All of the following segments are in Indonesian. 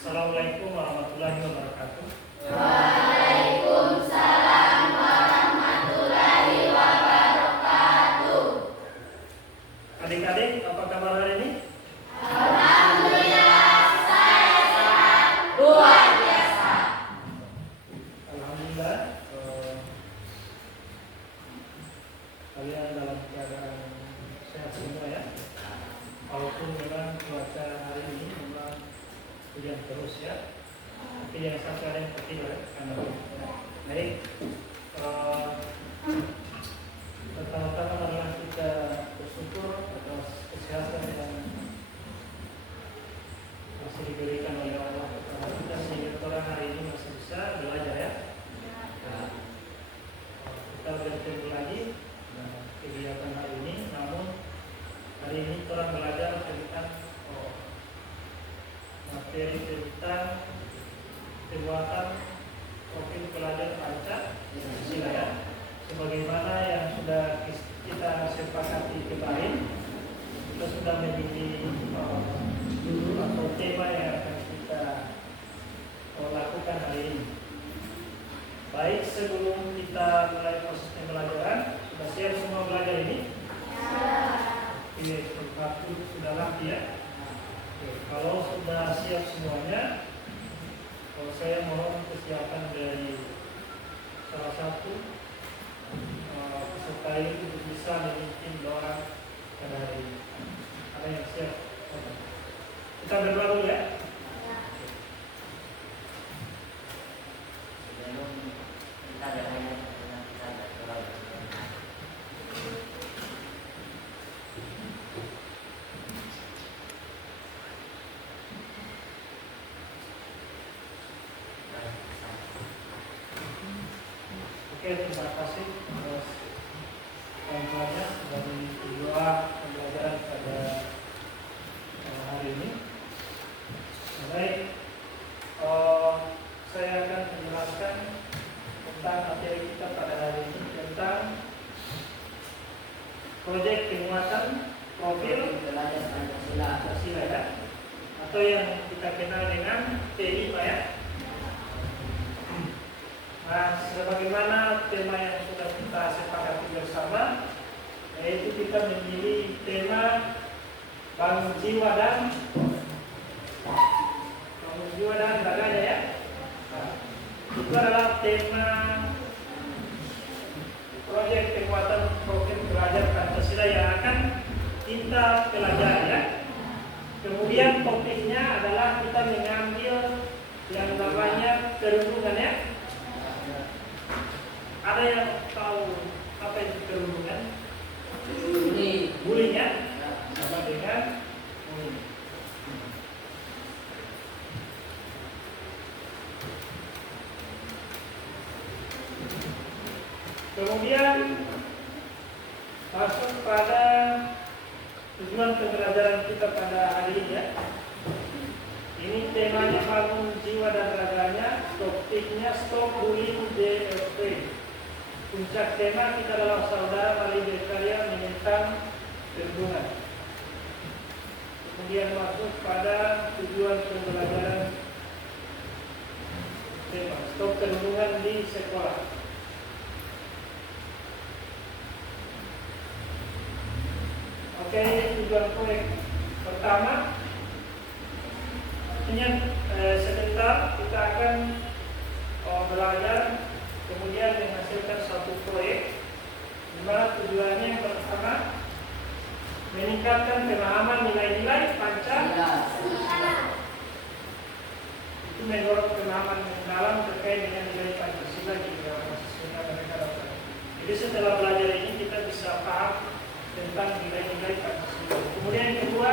Assalamualaikum warahmatullahi wabarakatuh. Waalaikumsalam warahmatullahi wabarakatuh. Adik-adik, apa kabar hari ini? Alhamdulillah, saya sehat luar biasa. Alhamdulillah, kalian dalam keadaan sehat semua ya. Walaupun memang cuaca hari ini memang hujan terus ya, tapi jangan sampai ada yang tertidur ya. Baik, pertama-tama adalah kita bersyukur atas kesehatan yang masih diberikan oleh Allah kepada kita sehingga orang hari ini masih bisa belajar ya. Kita bertemu lagi kegiatan hari ini, namun hari ini kita belajar tentang materi tentang pembuatan profil pelajar Pancasila ya. Sebagaimana yang sudah kita sepakati kemarin, kita sudah memiliki judul atau tema yang akan kita lakukan hari ini. Baik, sebelum kita mulai proses pembelajaran, sudah siap semua belajar ini? Oke, tempatku sudah rapi ya. Oke, kalau sudah siap semuanya, kalau saya mohon kesiapan dari salah satu peserta ini untuk bisa memimpin doa pada hari ini. Ada yang siap? Kita berdoa dulu ya. Sebelum kita bertanya, kita berdoa. Oke, terima kasih atas bantuannya dari doa pembelajaran pada hari ini. Baik, saya akan menjelaskan tentang materi kita pada hari ini tentang proyek penguatan profil Pelajar Pancasila. ya, atau yang kita kenal dengan P5 ya. Nah, sebagaimana tema yang sudah kita sepakati bersama, yaitu kita memilih tema bangun jiwa dan raganya ya. Nah, itu adalah tema proyek penguatan profil pelajar Pancasila yang akan kita pelajari ya. Kemudian topiknya adalah kita mengambil yang namanya perundungan ya. Ada yang tahu apa itu perundungan? Bullying ya, sama dengan bullying. Kemudian masuk pada tujuan pembelajaran kita pada hari ini ya. Ini temanya bangun jiwa dan raganya, topiknya stop bullying DFP. Puncak tema kita adalah saudara mari berkarya menentang perundungan. Kemudian masuk pada tujuan pembelajaran tema stop perundungan di sekolah. Oke, tujuan proyek pertama, hanya sebentar kita akan belajar kemudian menghasilkan satu proyek di mana tujuannya yang pertama meningkatkan pemahaman nilai-nilai Pancasila. Itu menurut pemahaman mendalam terkait dengan nilai Pancasila juga sehingga mereka dapat. Jadi setelah belajar ini kita bisa paham tentang nilai-nilai Pancasila. Kemudian yang kedua,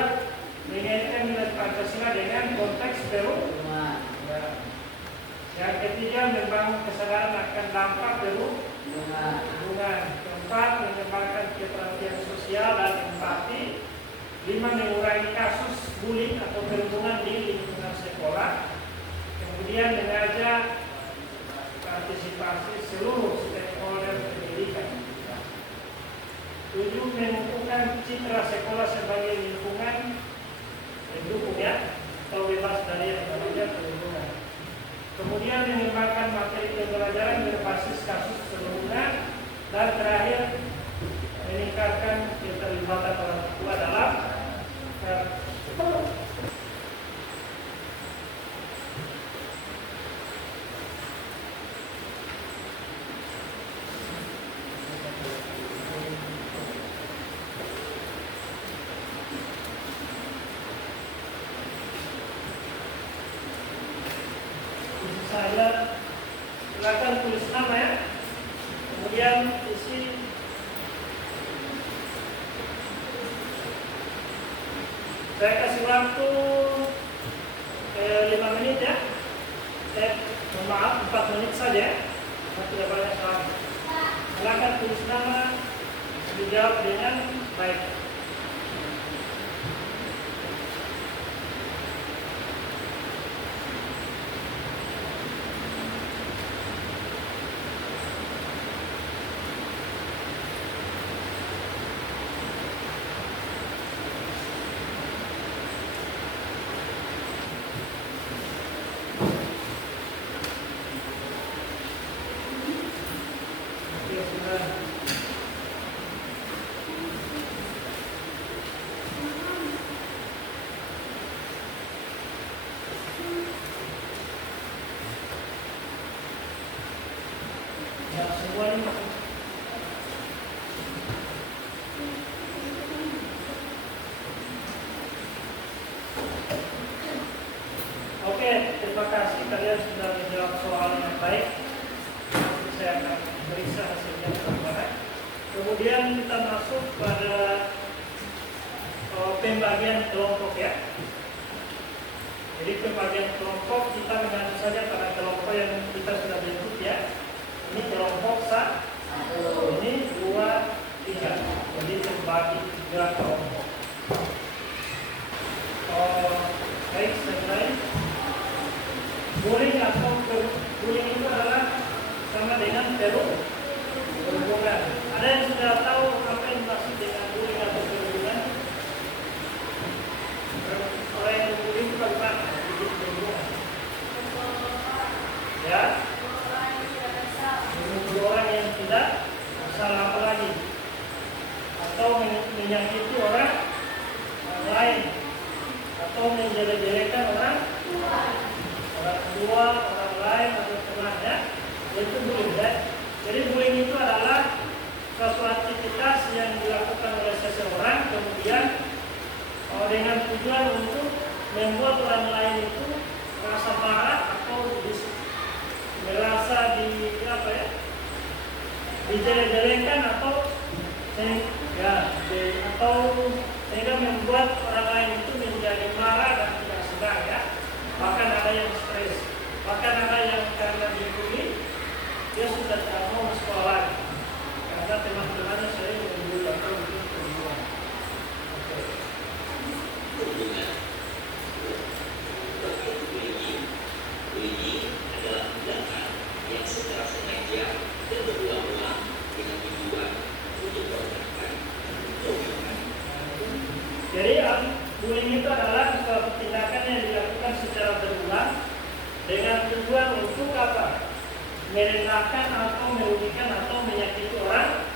mengaitkan nilai Pancasila dengan konteks perundungan. Yang ketiga, membangun kesadaran akan dampak perundungan. Keempat, mengembangkan keterampilan sosial dan empati. 5, mengurangi kasus bullying atau perundungan di lingkungan sekolah. Kemudian mengajak partisipasi seluruh stakeholder pendidikan. 7, menumbuhkan citra sekolah sebagai lingkungan mendukung ya, atau bebas dari yang namanya kemudian mengembangkan materi pembelajaran berbasis kasus sebelumnya, dan terakhir meningkatkan keterlibatan orang tua dalam saya. Silakan tulis nama ya. Kemudian isi saya kasih waktu 5 menit ya. Maaf 4 menit saja. Tidak banyak soal. Silakan tulis nama, dijawab dengan baik. Ya, semua ini oke, terima kasih kalian sudah menjawab soal yang baik. Nanti saya akan periksa hasilnya kemarin. Kemudian kita masuk pada pembagian kelompok ya. Jadi pembagian kelompok kita mengacu saja pada kelompok yang kita sudah bentuk ya. Ini kelompok 1, ini 2, 3. Jadi terbagi 3 kelompok. Baik, selesai. Bullying atau bullying itu adalah sama dengan perhubungan. Ada yang sudah tahu apa yang dimaksud dengan bullying atau perhubungan? Orang yang bullying itu bukan perhubungan. Ya. Orang yang tidak salah apa lagi, atau menyakiti orang lain, atau menjelek-jelekan orang tua, orang lain atau temannya, itu bullying ya. Jadi bullying itu adalah suatu aktivitas yang dilakukan oleh seseorang kemudian dengan tujuan untuk membuat orang lain itu merasa marah atau merasa dijelek-jelekan atau sehingga membuat orang lain itu menjadi marah dan tidak senang ya. Bahkan ada yang stres, bahkan ada yang karena dibully dia sudah tidak mau sekolah karena teman-temannya sering membuli atau bikin perburuan. Bullying adalah tindakan yang secara sengaja dan berulang-ulang dengan tujuan untuk merendahkan. Jadi bullying itu adalah suatu tindakan yang dilakukan secara berulang dengan tujuan untuk apa? Merendahkan atau merugikan atau menyakiti orang.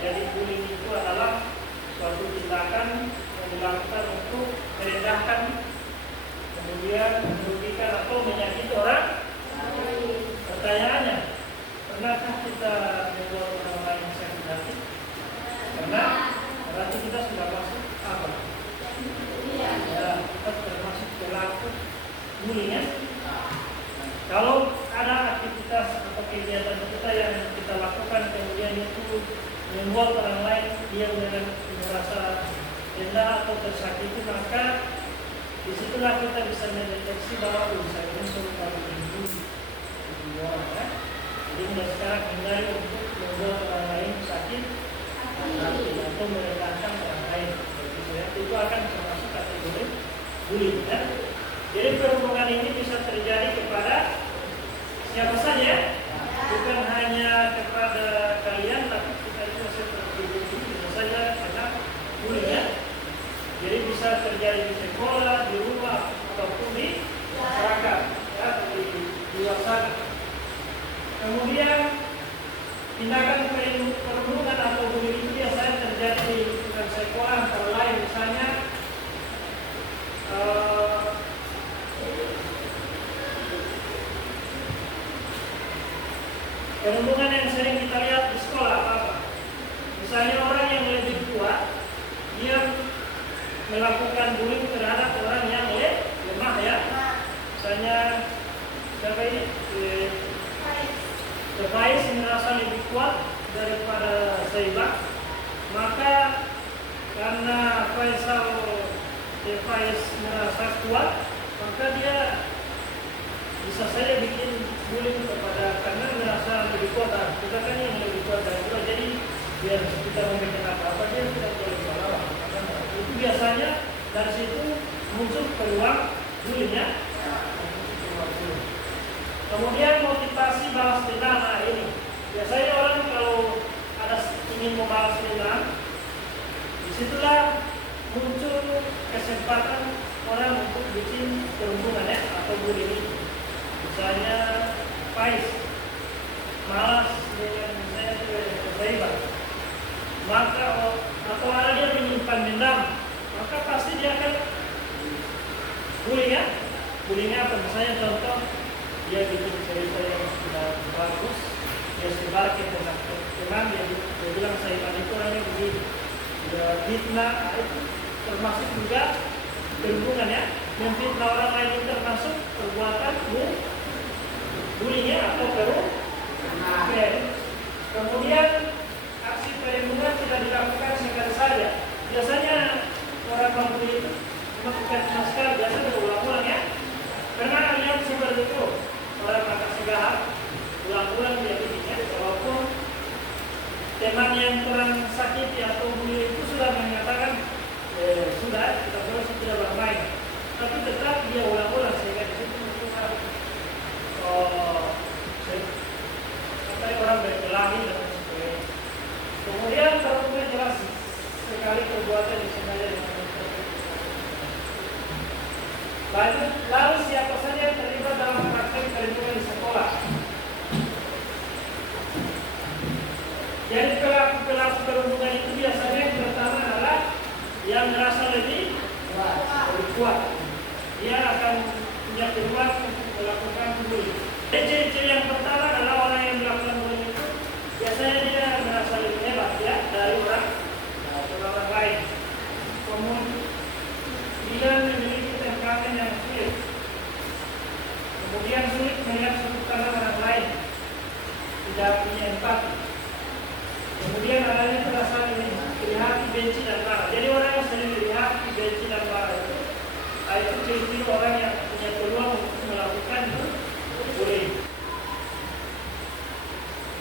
Jadi bullying itu adalah suatu tindakan yang dilakukan untuk merendahkan, kemudian merugikan atau menyakiti orang. Pertanyaannya, pernahkah kita membuat orang lain sakit hati? Pernah? Berarti kita sudah masuk apa? Ya, kita termasuk pelaku bullying ya. Kalau ada aktivitas atau kegiatan kita yang kita lakukan kemudian itu membuat orang lain dia merasa rendah atau tersakiti, maka disitulah kita bisa mendeteksi bahwa saya ini sudah menjadi orang ya. Jadi mulai sekarang hindari untuk membuat orang lain sakit atau merendahkan orang lain. Itu akan termasuk kategori bullying ya. Jadi perhubungan ini bisa terjadi kepada siapa saja, bukan hanya kepada kalian, tapi kita juga seperti itu bisa saja karena bullying ya. Jadi bisa terjadi di sekolah, di rumah, ataupun di masyarakat ya, di tindakan perundungan atau bullying itu biasanya terjadi di lingkungan sekolah antara lain, misalnya perundungan yang sering kita lihat di sekolah apa? Misalnya orang yang lebih tua, dia melakukan bullying terhadap orang yang lemah ya. Misalnya siapa ini? Faiz merasa lebih kuat daripada Saibah, maka karena Faiz merasa kuat, maka dia bisa saja bikin bullying kepada karena merasa lebih kuat. Kita kan yang lebih kuat dari kita, jadi biar kita membuat apa dia tidak boleh melawan. Itu biasanya dari situ muncul peluang bullyingnya. Kemudian motivasi balas dendam. Nah ini biasanya orang kalau ada ingin membalas dendam, disitulah muncul kesempatan orang untuk bikin perundungan ya atau bullying. Misalnya Faiz malas dengan saya Saibah, maka atau ada dia menyimpan dendam, maka pasti dia akan bullying ya. Bullying apa? Misalnya contoh, dia bikin cerita yang tidak bagus, dia sebar ke teman, dia bilang Saibah itu orangnya begini, dia fitnah, itu termasuk juga perundungan ya. Memfitnah orang lain itu termasuk perbuatan bullying ya atau perundungan. Kemudian aksi perundungan tidak dilakukan sekali saja. Biasanya orang membuli itu melakukan sekali, biasa berulang-ulang ya. Karena lihat seperti itu, orang makasih gahar, ulang-ulang dia bikinnya, walaupun teman yang kurang sakit atau bully itu sudah menyatakan sudah kita terus tidak bermain, tapi tetap dia ulang-ulang sehingga di situ muncul orang berkelahi dan sebagainya. Kemudian perundungan jelas sekali perbuatan disengaja dengan lalu siapa saja yang terlibat dalam praktek perundungan di sekolah? Jadi pelaku perundungan itu biasanya yang pertama adalah yang merasa lebih kuat. Dia akan punya peluang untuk melakukan bullying. Ciri-ciri yang pertama adalah orang yang melakukan bullying itu biasanya dia merasa lebih hebat ya dari orang lain. Kemudian dia memiliki temperamen yang sulit. Kemudian sulit melihat sudut pandang orang lain, tidak punya empati. Kemudian adanya perasaan iri hati, benci dan marah. Jadi orang yang sering iri hati, benci dan marah itu ciri-ciri orang yang punya peluang untuk melakukan bullying.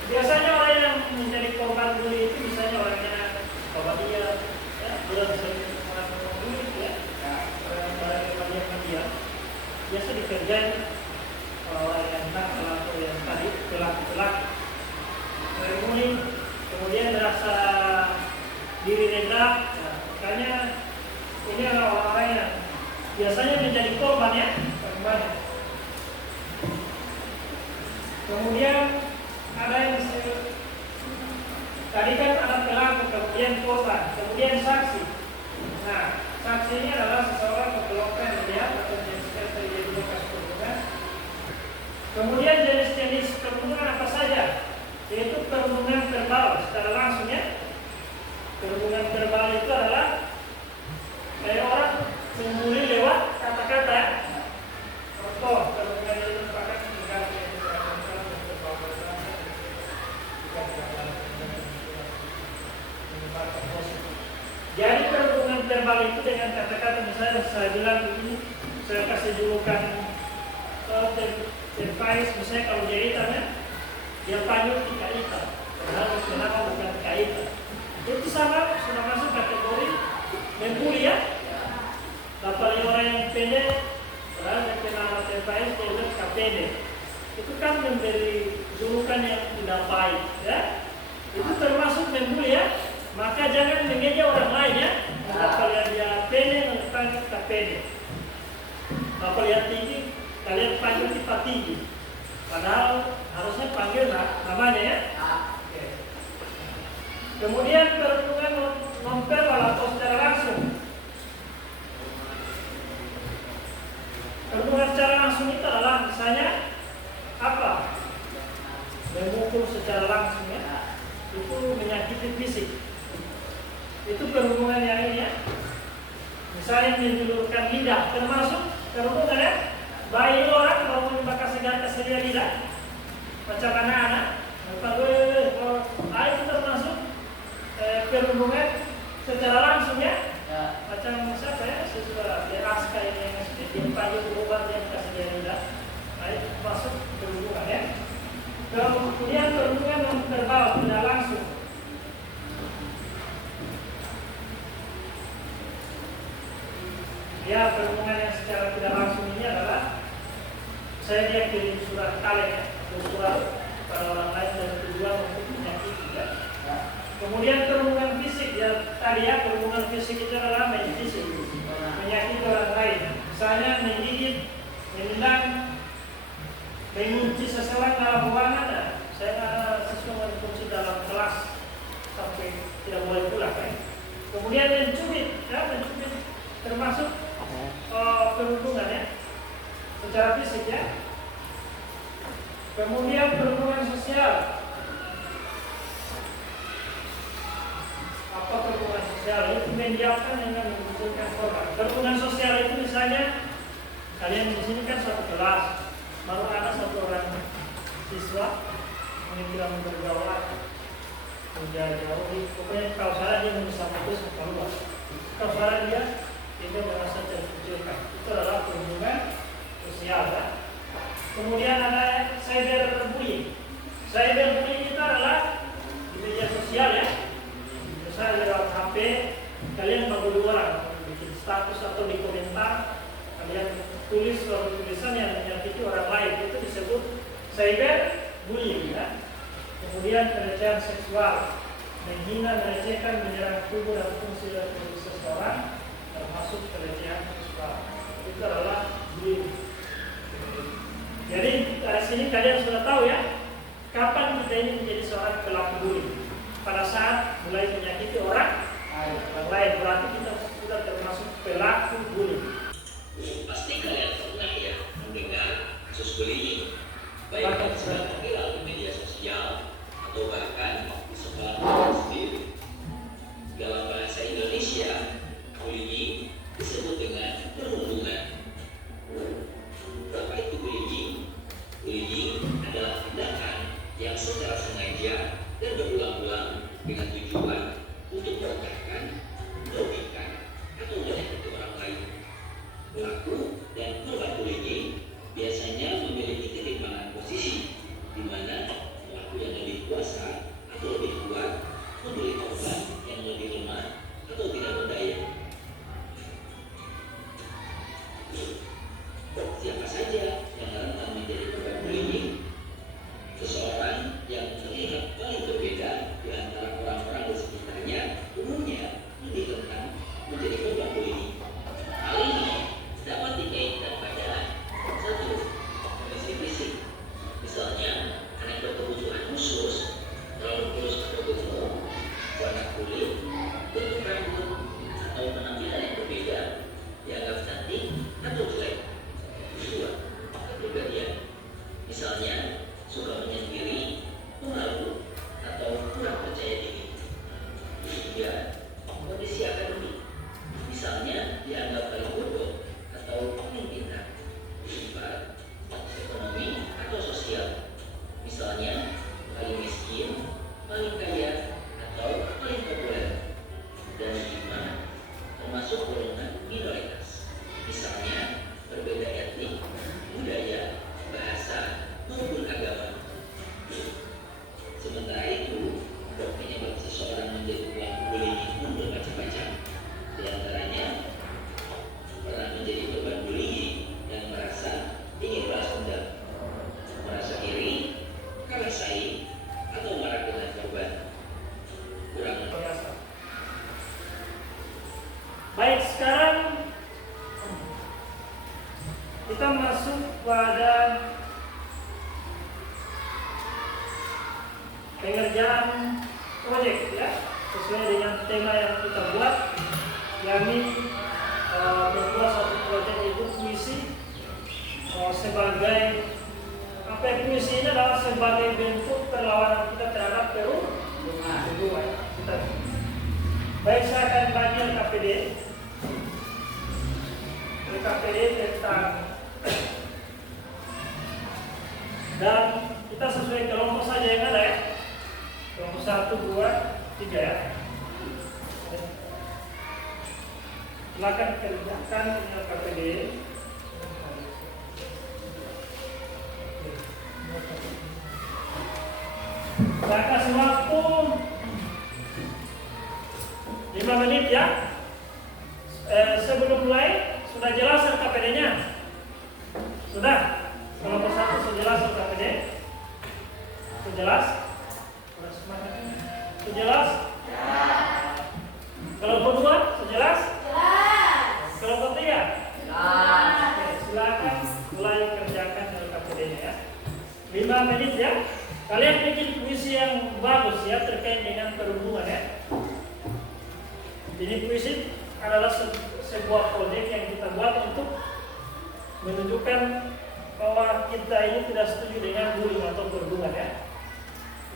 Biasanya orang yang menjadi korban bullying itu misalnya orangnya bapak dia, ya, belum sering orang bullying ya, orang yang dia biasa dikerjain orang yang nakal atau yang tadi pelaku-pelaku bullying. Kemudian merasa diri rendah, nah, makanya ini adalah orang-orang yang biasanya menjadi korban ya, korban. Kemudian ada yang tadi kan ada pelaku, kemudian korban, kemudian saksi. Nah, saksi ini adalah seseorang yang melihat atau menyaksikan terjadi lokasi perundungan. Kemudian jenis-jenis perundungan apa saja? Yaitu perundungan verbal secara langsung ya. Perundungan verbal itu adalah kayak orang membuli lewat kata-kata. Contoh perundungan itu merupakan tindakan yang dilakukan untuk jadi perundungan verbal itu dengan kata-kata, misalnya saya bilang begini, saya kasih julukan Faiz, misalnya kalau jahitannya dia panggil Tika Ika, padahal kenapa bukan Tika Ika. Itu sama, sudah masuk kategori membuli ya. Apalagi orang yang pendek, padahal dia kenal Faiz, dia bilang kapende. Itu kan memberi julukan yang tidak baik ya. Itu termasuk membuli ya. Maka jangan mengeja orang lain ya. Apalagi dia pendek, panggil kapende. Apalagi tinggi, kalian panggil Tika tinggi. Padahal harusnya panggil namanya ya. Oke. Kemudian perhubungan non-verbal atau secara langsung. Perhubungan secara langsung itu adalah misalnya apa? Memukul secara langsung ya. Itu menyakiti fisik. Itu perhubungan yang ini ya. Misalnya menjulurkan lidah, termasuk perhubungan ya. Bayi orang kalau membakar sedia lidah, macam anak-anak, kalau itu termasuk perhubungan secara langsung ya. Macam siapa ya, sesudah di aska ini yang pagi berubah dia kasih dia lidah, itu masuk perhubungan ya. Kemudian perhubungan non verbal tidak langsung. Ya, perhubungan yang secara tidak langsung ini adalah dia kirim surat kaleng ya, atau surat pada orang lain dan tujuan untuk menyakiti ya. Kemudian perhubungan fisik ya, tadi ya perhubungan fisik itu adalah menyakiti orang lain. Misalnya menggigit, menendang, mengunci seseorang dalam ruangan. Nah, saya siswa mengunci dalam kelas sampai tidak boleh pulang ya. Kemudian mencubit ya, mencubit termasuk perhubungan ya, secara fisik ya. Kemudian perhubungan sosial. Apa perhubungan sosial? Itu mendiamkan dengan membutuhkan korban. Perhubungan sosial itu misalnya kalian di sini kan satu kelas, baru ada satu orang siswa yang tidak bergaul, jauh. Pokoknya kalau salah dia bersama terus keluar. Kalau salah dia merasa terkucilkan. Itu adalah perhubungan sosial ya. Kemudian ada cyberbullying. Cyberbullying itu adalah di media sosial ya. Misalnya lewat HP, kalian berdua orang bikin status atau di komentar, kalian tulis suatu tulisan yang menyakiti orang lain, itu disebut cyberbullying ya. Kemudian pelecehan seksual, menghina, melecehkan, menyerang tubuh dan fungsi dan tubuh seseorang, termasuk pelecehan seksual. Itu adalah bullying. Jadi dari sini kalian sudah tahu ya, kapan kita ini menjadi seorang pelaku bullying. Pada saat mulai menyakiti orang lain, berarti kita sudah termasuk pelaku bullying. Pasti kalian pernah ya mendengar kasus bullying, baik yang sedang viral di media sosial atau bahkan di sekolah sendiri. Dalam bahasa Indonesia, bullying disebut dengan perundungan. Apa itu bullying? Bullying adalah tindakan yang secara sengaja dan berulang-ulang dengan tujuan untuk merendahkan, merugikan, atau menyakiti orang lain. Pelaku dan korban bullying biasanya memiliki ketimpangan posisi, di mana pelaku yang lebih kuasa atau lebih kuat membuli korban yang lebih lemah atau tidak berdaya. Siapa saja yang rentan menjadi korban bullying? Seseorang yang terlihat paling berbeda di antara orang-orang di sekitarnya umumnya lebih rentan menjadi korban bullying. Hal ini dapat dikaitkan pada satu, kondisi fisik. Misalnya, anak berkebutuhan khusus, terlalu kurus atau gemuk, warna kulit, bentuk rambut, atau penampilan yang berbeda, dianggap cantik atau jelek. Kedua, kepribadian. Misalnya, suka menyendiri, pemalu, atau kurang percaya diri. Ketiga, kondisi akademik. Misalnya, dianggap paling bodoh atau paling pintar. Keempat, ekonomi atau sosial. Misalnya, paling miskin, paling kaya, atau paling populer. Dan lima, termasuk golongan minoritas. Misalnya, berbeda etnik, budaya, bahasa, maupun agama. Sementara itu, penyebab seseorang menjadi pelaku bullying pun bermacam-macam. Di antaranya, pernah menjadi korban bullying dan merasa ingin balas dendam, merasa iri, karena saing, atau marah dengan korban. Kurang Biasa. Baik, sekarang kita masuk pada pengerjaan proyek ya. sesuai dengan tema yang kita buat, yakni membuat satu proyek itu puisi sebagai apa ya, puisi ini adalah sebagai bentuk perlawanan kita terhadap perubahan. Baik, saya akan bagi LKPD tentang, dan kita sesuai kelompok saja yang ada ya, kelompok 1, 2, 3 ya. Silakan kerjakan LKPD. Saya kasih waktu 5 menit ya. Sebelum mulai, sudah jelas LKPD-nya? Sudah? Kelompok 1 sudah jelas LKPD? Sudah jelas? Sudah jelas? Kelompok 2 sudah jelas? Kelompok 3? Oke, silakan mulai kerjakan LKPD-nya ya. 5 menit ya. Kalian bikin puisi yang bagus ya terkait dengan perhubungan ya. Jadi puisi adalah sebuah proyek yang kita buat untuk menunjukkan bahwa kita ini tidak setuju dengan bullying atau perhubungan ya.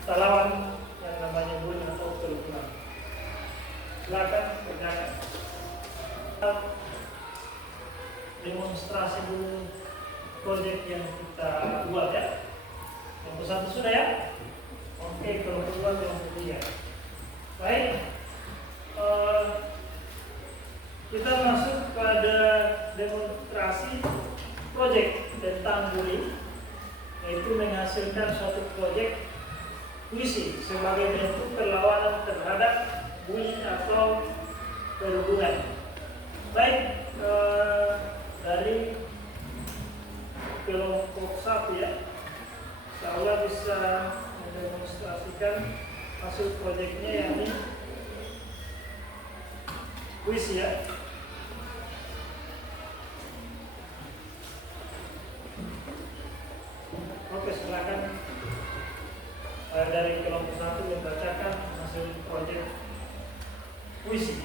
Kita lawan yang namanya bullying atau perhubungan. Silakan kerjakan. Demonstrasi dulu proyek yang kita buat ya. Kelompok 1 sudah ya? Oke, kelompok 2, kelompok 3. Baik, kita masuk pada demonstrasi proyek tentang bullying, yaitu menghasilkan suatu proyek puisi sebagai bentuk perlawanan terhadap bullying atau perhubungan. Baik, dari kelompok 1 ya, insya bisa mendemonstrasikan hasil proyeknya, yakni puisi ya. Oke, silakan dari kelompok 1 membacakan hasil proyek puisi.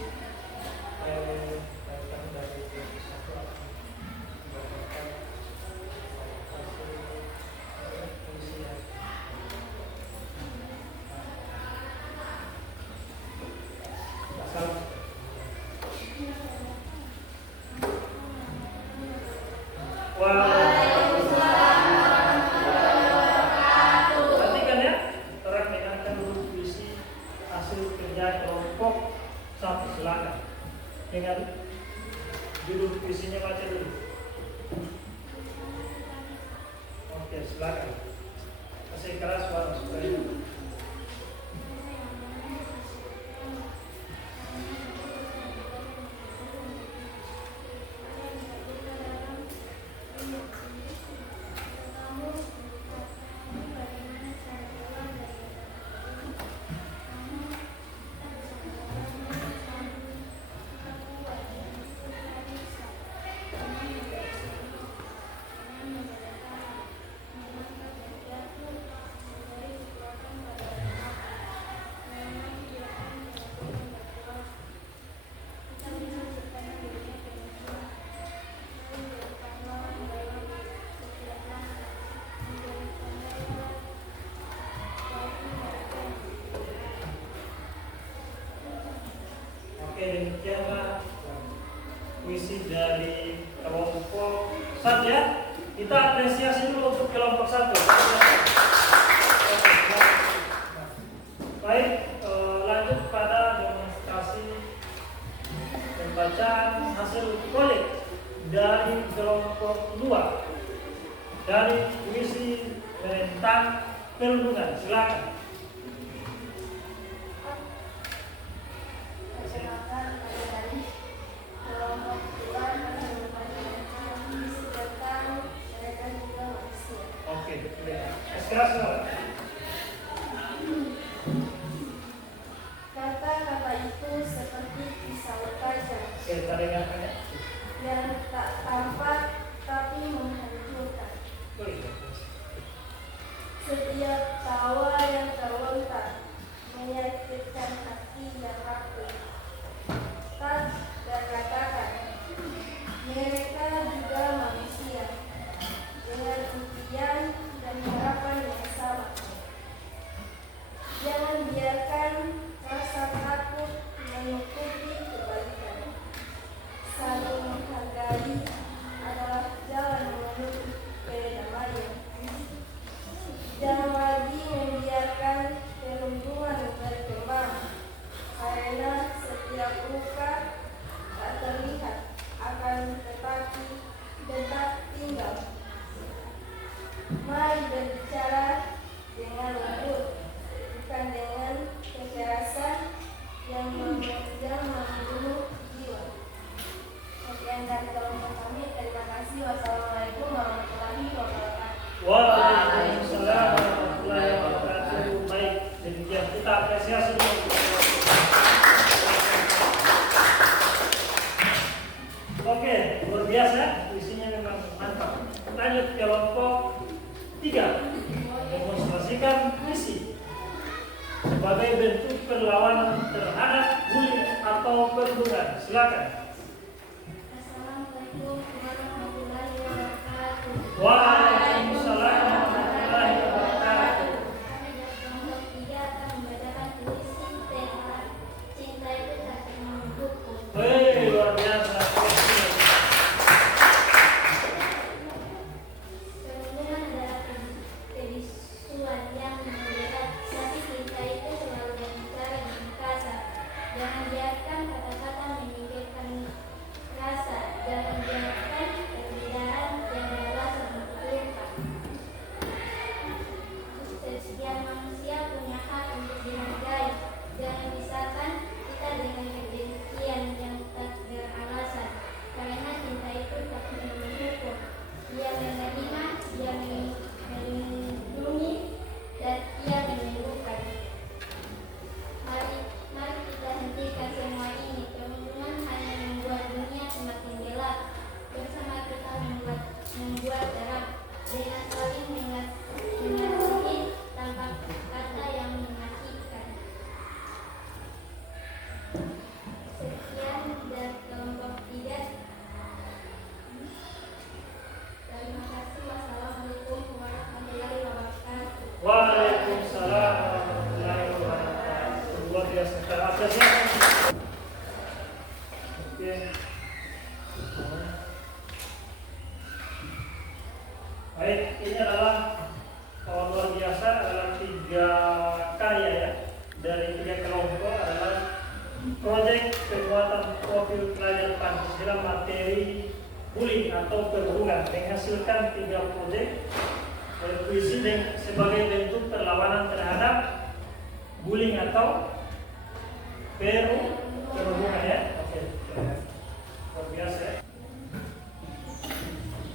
Dengan judul puisinya baca dulu. Oke, silakan. Kasih keras suara supaya. Demikianlah puisi dari kelompok 1 ya. Kita apresiasi dulu untuk kelompok 1. Baik, lanjut pada demonstrasi pembacaan hasil proyek dari kelompok 2 dari puisi tentang perhubungan. Silakan. Kata-kata itu seperti pisau tajam yang tak tampak tapi menghancurkan. Setiap tawa yang terlontar menyakitkan hati yang Lanjut kelompok 3. Demonstrasikan puisi sebagai bentuk perlawanan terhadap bullying atau perburuan. Silakan. Assalamualaikum warahmatullahi wabarakatuh. Waalaikumsalam warahmatullahi wabarakatuh. Kami dari kelompok 3 akan membacakan puisi tema Cinta itu tak pernah menghukum. Hei, luar biasa. Perhubungan adalah kebisuan yang memberat, tapi cinta itu selalu berbicara dengan kasar. Jangan biarkan kata-kata menyingkirkan rasa. Jangan biarkan perbedaan yang alasan untuk lupa. Setiap manusia punya hak untuk dihargai. Jangan pisahkan kita dengan kebencian yang tak beralasan. Karena cinta itu tak pernah menghukum. Ia menerima, ia melindungi, dan ia menyembuhkan. Mari kita hentikan semua ini. Perhubungan hanya membuat dunia semakin gelap. Bersama kita membuat terang. Dengan saling mengasihi tanpa kata yang menyakitkan. Sekian dari kelompok 3. Terima kasih. Wassalamualaikum warahmatullahi wabarakatuh. Waalaikumsalam warahmatullahi wabarakatuh. Luar biasa. Atasnya. Oke. Baik, ini adalah luar biasa, adalah 3 karya ya dari 3 kelompok, adalah proyek penguatan profil pelajar Pancasila materi bullying atau perburuan, menghasilkan 3 proyek puisi sebagai bentuk perlawanan terhadap bullying atau perburuan ya. Oke, luar biasa ya.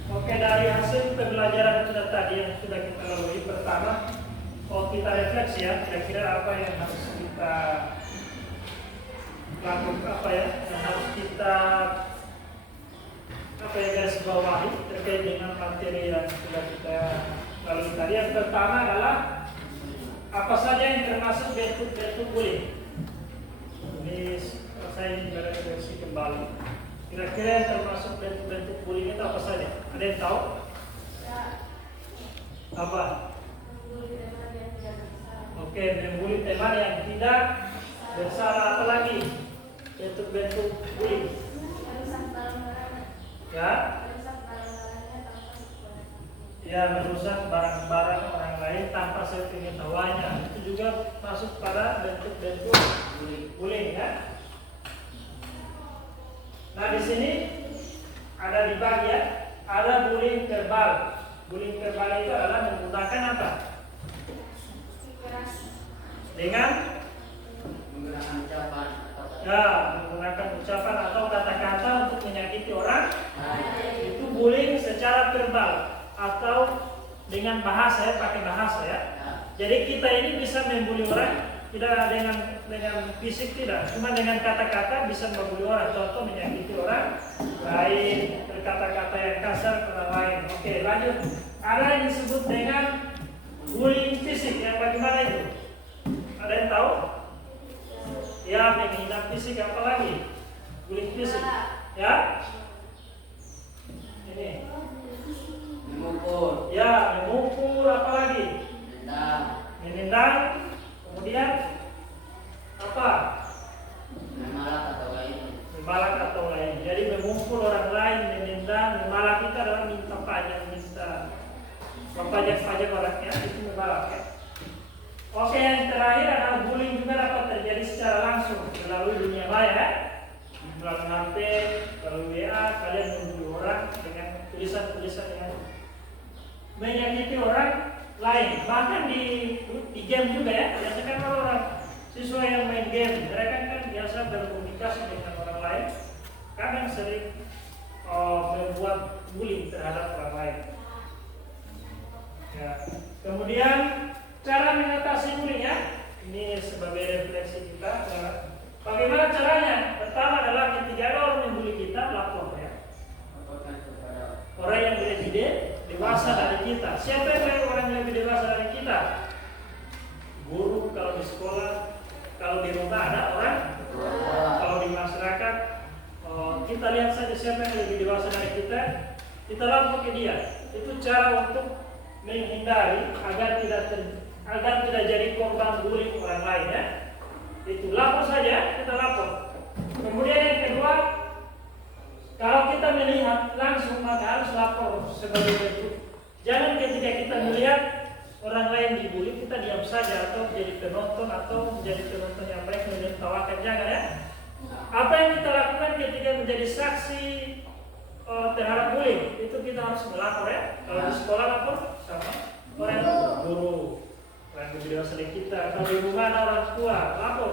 Oke, dari hasil pembelajaran kita tadi yang sudah kita lalui, pertama, kalau kita refleksi ya, kira-kira apa yang harus kita lakukan, apa ya, yang harus kita garis bawahi terkait dengan materi yang sudah kita lalui tadi. Yang pertama adalah apa saja yang termasuk bentuk bullying. Ini saya ingin berefleksi kembali. Kira-kira yang termasuk bentuk bullying itu apa saja? Ada yang tahu? Apa? Oke, membuli teman yang tidak bersalah. Apa lagi bentuk bullying? Ya, merusak barang-barang orang lain tanpa sepengetahuannya. Itu juga masuk pada bentuk bullying ya. Nah, di sini ada dibagi ya. Ada bullying verbal. Bullying verbal itu adalah menggunakan apa? Dengan Menggunakan ucapan menggunakan ucapan atau kata-kata untuk menyakiti orang. Itu bullying secara verbal atau dengan bahasa ya, pakai bahasa ya. Jadi kita ini bisa membuli orang tidak dengan fisik, tidak, cuma dengan kata-kata bisa membuli orang. Contoh menyakiti orang lain, berkata-kata yang kasar ke orang lain. Oke, lanjut. Ada yang disebut dengan bullying fisik, yang bagaimana itu? Ada yang tahu? Ya, menghina fisik. Apa lagi? Bullying fisik ya. Ini memukul, ya, memukul. Apa lagi? Menendang. Kemudian apa? Memalak atau lain. Jadi memukul orang lain, menendang, memalak itu adalah minta pajak orangnya, itu memalak ya. Oke, yang terakhir adalah bullying juga dapat terjadi secara langsung melalui dunia maya ya. Melalui HP, melalui WA, kalian membuli orang dengan tulisan-tulisan yang menyakiti orang lain. Bahkan di game juga ya. Biasanya kan kalau orang siswa yang main game, mereka kan biasa berkomunikasi dengan orang lain, kadang sering membuat bullying terhadap orang lain. Ya. Kemudian cara mengatasi bullying ya. Ini sebagai refleksi kita. Bagaimana caranya? Pertama adalah ketika ada orang membuli kita, lapor ya. Orang yang berevident dewasa dari kita. Siapa yang orang yang lebih dewasa dari kita? Guru kalau di sekolah, kalau di rumah ada orang, kalau di masyarakat. Kita lihat saja siapa yang lebih dewasa dari kita, kita lapor ke dia. Itu cara untuk menghindari agar tidak jadi korban bullying orang lain ya. Itu lapor saja, kita lapor. Kemudian yang kedua, kalau kita melihat langsung maka harus lapor sebagai bentuk. Jangan ketika kita melihat orang lain dibully kita diam saja atau jadi penonton yang baik menertawakan, jangan ya. Apa yang kita lakukan ketika menjadi saksi terhadap bullying itu kita harus melapor ya. Kalau di sekolah lapor sama orang guru, orang lebih dewasa dari kita. Kalau di rumah ada orang tua lapor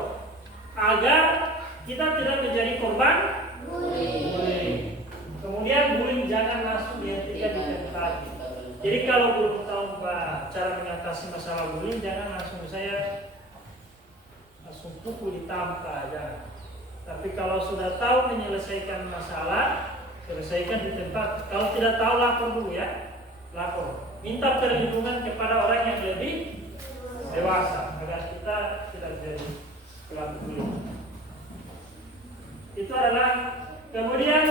agar kita tidak menjadi korban bullying. Kemudian bullying jangan langsung dihentikan di tempat. Jadi kalau belum tahu cara mengatasi masalah bullying, jangan langsung pukul ditampar, jangan. Tapi kalau sudah tahu menyelesaikan masalah, selesaikan di tempat. Kalau tidak tahu lapor dulu ya, lapor. Minta perlindungan kepada orang yang lebih dewasa agar kita tidak jadi pelaku bullying. Itu adalah kemudian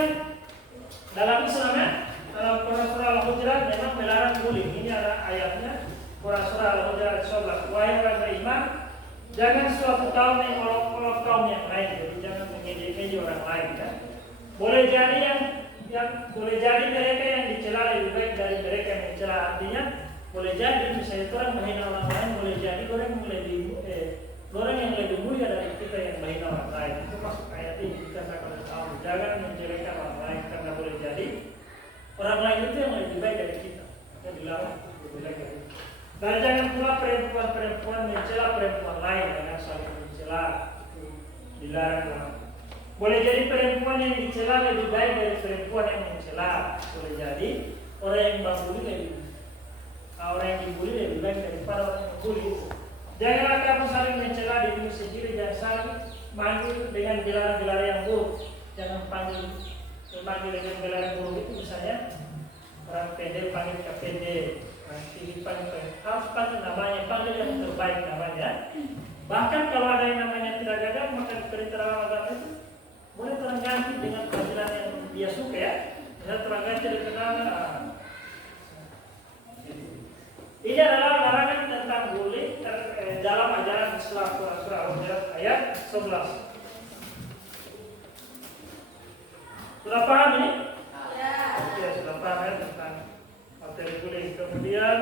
dalam Islam ya, dalam Quran surah Al-Hujurat memang melarang bullying. Ini adalah ayatnya Quran surah Al-Hujurat 11. Wahai orang beriman, jangan suatu kaum mengolok-olok kaum yang lain. Jadi jangan mengejek-ejek orang lain kan. Boleh jadi boleh jadi mereka yang dicela lebih baik dari mereka yang mencela. Artinya boleh jadi misalnya orang menghina orang lain, boleh jadi orang yang lebih mulia dari kita yang menghina orang lain. Itu masuk ayat ini kita akan tahu. Jangan menjelekkan orang lain karena boleh jadi orang lain itu yang lebih baik dari kita. Kita dilarang lebih baik dari kita. Dan jangan pula perempuan mencela perempuan lain dengan saling mencela, itu dilarang. Boleh jadi perempuan yang dicela lebih baik dari perempuan yang mencela. Boleh jadi orang yang dibully lebih baik daripada orang yang dibully. Janganlah kamu saling mencela dirimu sendiri, jangan saling manggil dengan gelar-gelar yang buruk. Jangan panggil dengan gelar yang buruk itu misalnya orang pendek panggil pendek. Harus panggil namanya, panggil yang terbaik namanya. Bahkan kalau ada yang namanya tidak gagal, maka perintah agama itu boleh terganti dengan panggilan yang dia suka ya. Bisa terganti dengan ini adalah larangan tentang bullying dalam ajaran Islam surah Al-Hujurat ayat 11. Sudah paham ini? Ya. Oke, sudah paham ya tentang materi bullying. Kemudian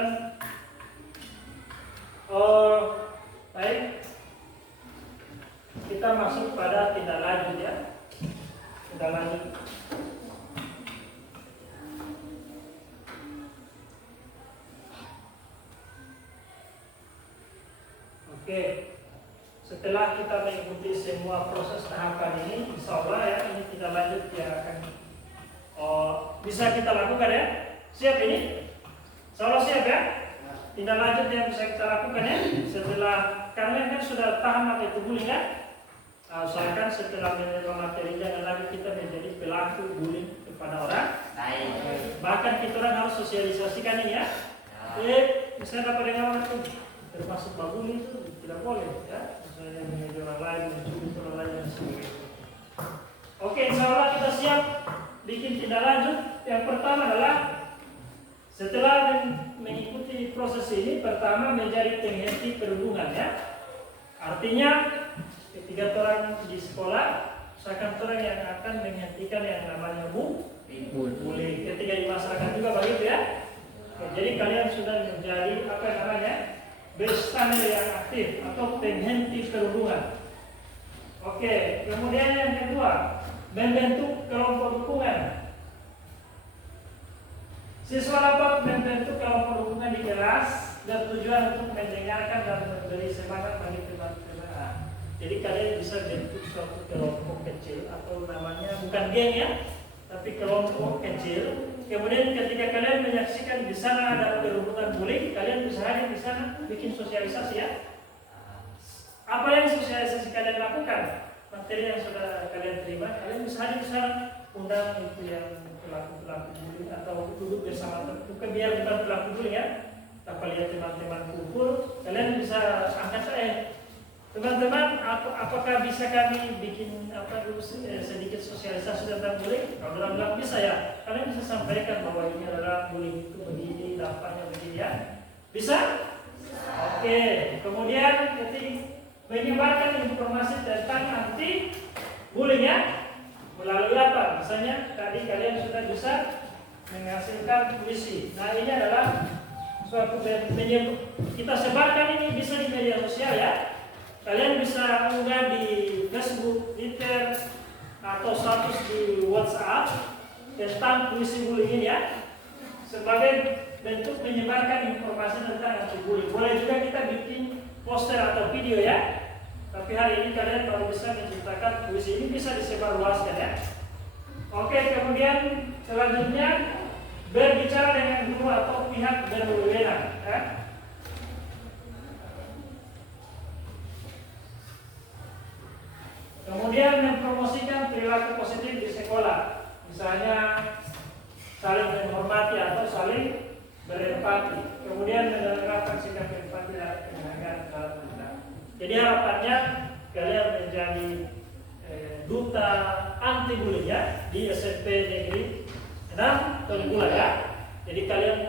baik, kita masuk pada tindak lanjut ya. Tindak lanjut. Oke, setelah kita mengikuti semua proses tahapan ini, insya Allah ya, ini tindak lanjut yang akan bisa kita lakukan ya. Siap ini? Insya Allah siap ya? Tindak lanjut yang bisa kita lakukan ya. Setelah kalian kan sudah paham apa itu bullying ya. Usahakan setelah menerima materi jangan lagi kita menjadi pelaku bullying kepada orang. Bahkan kita orang harus sosialisasikan ini ya. Misalnya dapat dengar itu termasuk bullying itu tidak boleh ya. Misalnya menjadi orang lain, mencuri orang lain dan sebagainya. Oke, insya Allah kita siap bikin tindak lanjut. Yang pertama adalah setelah mengikuti proses ini, pertama menjadi penghenti perundungan ya. Artinya ketika orang di sekolah, usahakan orang yang akan menghentikan yang namanya bullying. Ketika di masyarakat juga begitu ya. Jadi kalian sudah menjadi apa namanya? Bystander yang aktif atau penghenti perundungan. Oke, kemudian yang kedua, membentuk kelompok dukungan. Siswa dapat membentuk kelompok dukungan di kelas dan tujuan untuk mendengarkan dan memberi semangat bagi teman-teman. Jadi kalian bisa bentuk suatu kelompok kecil atau namanya bukan geng ya, tapi kelompok kecil. Kemudian ketika kalian menyaksikan di sana ada perundungan bullying, kalian bisa hadir di sana bikin sosialisasi ya. Apa yang sosialisasi kalian lakukan? Materi yang sudah kalian terima, kalian bisa hadir di sana, undang itu yang pelaku-pelaku bullying atau duduk bersama terbuka, biar bukan pelaku bullying ya. Tanpa lihat teman-teman kumpul, kalian bisa angkat saya. Teman-teman, apakah bisa kami bikin sedikit sosialisasi tentang bullying? Kalau dalam bilang bisa ya, kalian bisa sampaikan bahwa ini adalah bullying itu begini, dampaknya begini ya. Bisa? Oke. Kemudian menyebarkan informasi tentang anti bullying ya. Melalui apa? Misalnya tadi kalian sudah bisa menghasilkan puisi. Nah ini adalah suatu kita sebarkan, ini bisa di media sosial ya. Kalian bisa unggah di Facebook, Twitter, atau status di WhatsApp tentang puisi bullying ini ya, sebagai bentuk menyebarkan informasi tentang anti bullying. Boleh juga kita bikin poster atau video ya. Tapi hari ini kalian baru bisa menciptakan puisi, ini bisa disebarluaskan ya. Oke, kemudian selanjutnya berbicara dengan guru atau pihak berwenang ya. Kemudian mempromosikan perilaku positif di sekolah, misalnya saling menghormati atau saling berempati. Kemudian menerapkan sikap empati dan penghargaan dalam kita. Jadi harapannya kalian menjadi duta anti bullying ya di SMP Negeri 6 Tolibula ya. Jadi kalian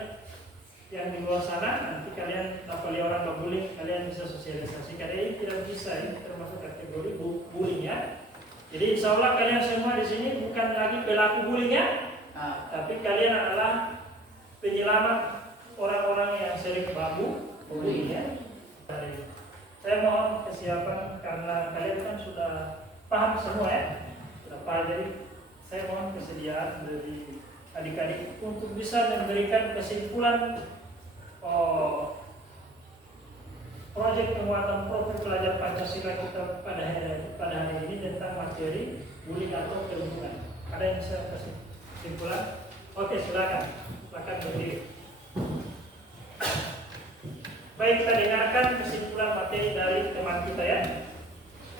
yang di luar sana, nanti kalian dapat lihat orang bullying, kalian bisa sosialisasi. Karena ini tidak bisa, ini termasuk kategori bullying ya. Jadi insya Allah kalian semua di sini bukan lagi pelaku bullying ya, tapi kalian adalah penyelamat orang-orang yang sering bullying ya. Saya mohon kesiapan karena kalian kan sudah paham semua ya, sudah paham. Jadi saya mohon kesediaan dari adik-adik untuk bisa memberikan kesimpulan proyek penguatan profil pelajar Pancasila kita pada hari ini tentang materi bullying atau perlindungan. Ada yang bisa kasih kesimpulan? Oke, silakan berdiri. Baik, kita dengarkan kesimpulan materi dari teman kita ya.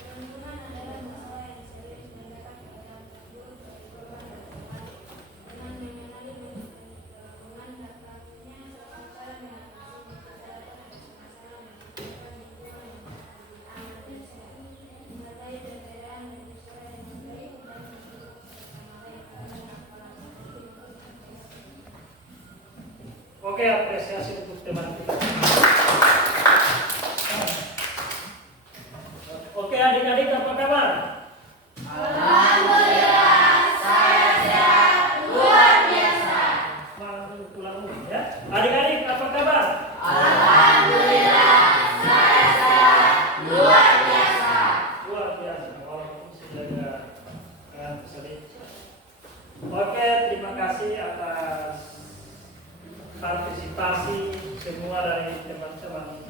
Perlindungan adalah masalah yang serius mendapat pada guru bagi korban dan teman. Dengan mengenali perlindungan dan pelakunya serta cara mengatasi kesadaran atas masalah menunjukkan lingkungan yang aman dan sehat, menghargai perbedaan dan sesuai dengan baik dan hidup bersama lain karena apalagi Oke, apresiasi untuk teman kita. Oke adik-adik, apa kabar? Alhamdulillah, saya sehat luar biasa. Semangat untuk pulang ya. Adik-adik, apa kabar? Alhamdulillah, saya sehat luar biasa. Luar biasa, walaupun sudah kesulitan. Oke, terima kasih atas partisipasi semua dari teman-teman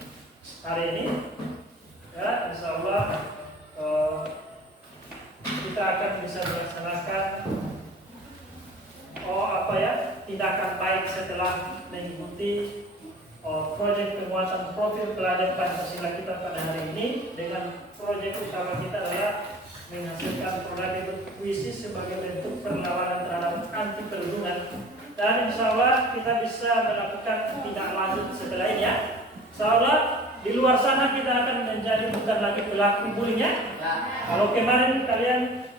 hari ini. Ya, insya Allah kita akan bisa melaksanakan tindakan baik setelah mengikuti proyek penguatan profil pelajar Pancasila kita pada hari ini. Dengan proyek utama kita adalah menghasilkan produk puisi sebagai bentuk perlawanan terhadap anti perundungan. Dan insya Allah kita bisa melakukan tindak lanjut setelah ini ya. Insya Allah di luar sana kita akan menjadi bukan lagi pelaku bullying ya. Kalau kemarin kalian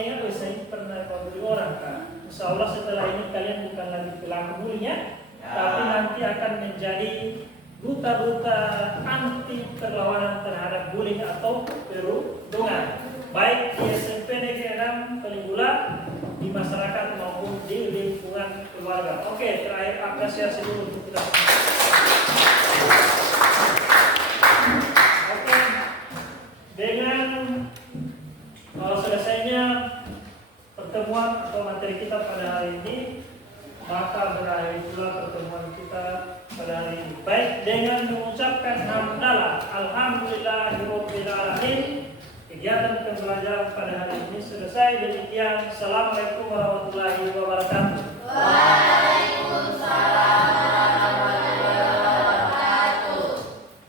ingat saya pernah bully orang kan. Insya Allah setelah ini kalian bukan lagi pelaku bullying ya, tapi nanti akan menjadi duta-duta anti perlawanan terhadap bullying atau perundungan, baik di SMP Negeri 6 Tolibula, di masyarakat maupun di lingkungan keluarga. Oke, terakhir apresiasi dulu untuk kita semua. Oke, dengan selesainya pertemuan atau materi kita pada hari ini, maka berakhir pula pertemuan kita pada hari ini. Baik, dengan mengucapkan hamdalah alhamdulillahirabbil alamin, kegiatan pembelajaran pada hari ini selesai. Demikian, assalamualaikum warahmatullahi wabarakatuh.